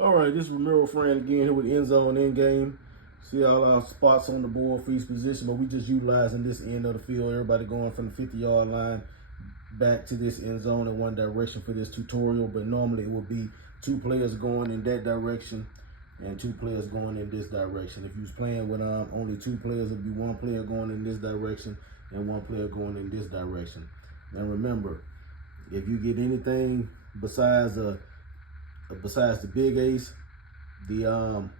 All right, this is Ramiro Friend again here with EndZone EndGame. See all our spots on the board for each position, but we just utilizing this end of the field. Everybody going from the 50-yard line back to this end zone in one direction for this tutorial, but normally it will be two players going in that direction and two players going in this direction. If you was playing with only two players, it would be one player going in this direction and one player going in this direction. Now remember, if you get anything besides the big ace, the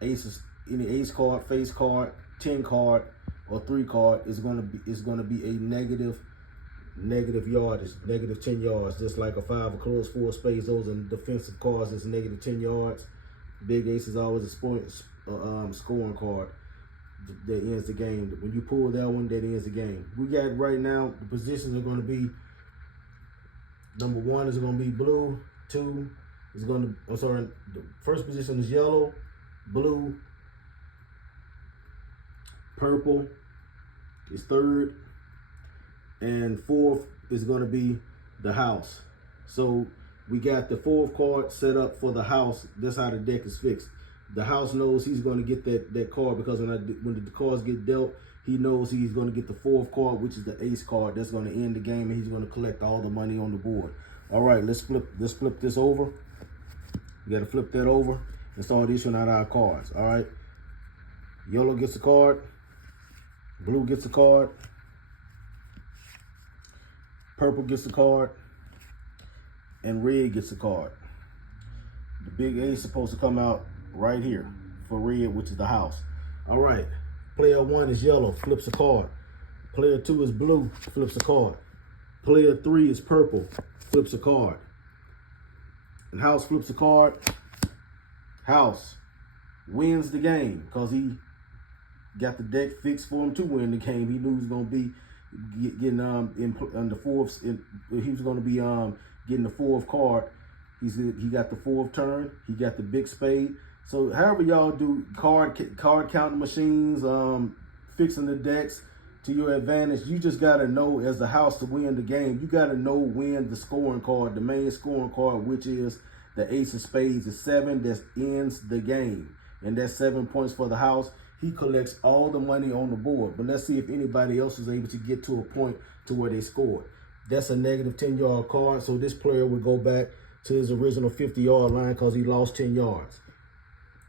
ace is any ace card, face card, 10 card, or 3 card is gonna be a negative yardage, negative 10 yards. Just like a 5 of clubs, 4 of spades, those are defensive cards. It's negative 10 yards. Big ace is always a scoring card that ends the game. When you pull that one, that ends the game. We got right now the positions are going to be: number 1 is going to be blue, 2 is going to, I'm sorry, the first position is yellow, blue, purple is 3rd, and 4th is going to be the house. So we got the 4th card set up for the house. That's how the deck is fixed. The house knows he's going to get that card, because when the cards get dealt, he knows he's going to get the 4th card, which is the ace card. That's going to end the game, and he's going to collect all the money on the board. All right, let's flip this over. We got to flip that over and start issuing out our cards. All right, yellow gets a card, blue gets a card, purple gets a card, and red gets a card. The big A is supposed to come out right here for red, which is the house. All right, player 1 is yellow, flips a card. Player 2 is blue, flips a card. Player 3 is purple, flips a card. And house flips a card. House wins the game because he got the deck fixed for him to win the game. He knew he was going to be getting in the 4th. He was going to be getting the 4th card. He got the 4th turn. He got the big spade. So however y'all do card counting machines, fixing the decks to your advantage, you just got to know, as the house, to win the game, you got to know when the scoring card, the main scoring card, which is the ace of spades, is 7, that ends the game. And that's 7 points for the house. He collects all the money on the board. But let's see if anybody else was able to get to a point to where they scored. That's a negative 10-yard card. So this player would go back to his original 50-yard line because he lost 10 yards.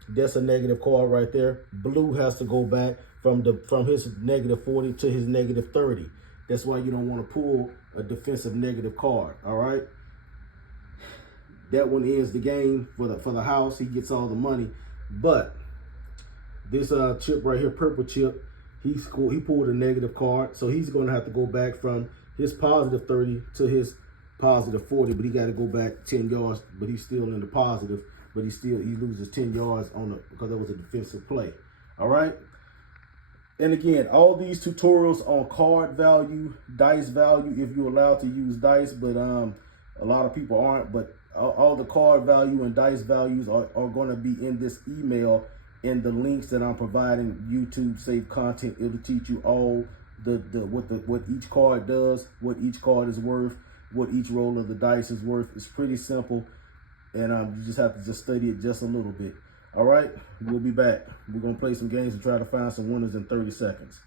That's a negative card right there. Blue has to go back from his negative 40 to his negative 30. That's why you don't want to pull a defensive negative card. All right. That one ends the game for the house. He gets all the money. But this chip right here, purple chip, he pulled a negative card, so he's going to have to go back from his positive 30 to his positive 40. But he got to go back 10 yards. But he's still in the positive. But he loses 10 yards because that was a defensive play. All right. And again, all these tutorials on card value, dice value, if you're allowed to use dice, but a lot of people aren't. But all the card value and dice values are going to be in this email, in the links that I'm providing. YouTube safe content. It'll teach you all what each card does, what each card is worth, what each roll of the dice is worth. It's pretty simple. And you just have to study it just a little bit. All right, we'll be back. We're going to play some games and try to find some winners in 30 seconds.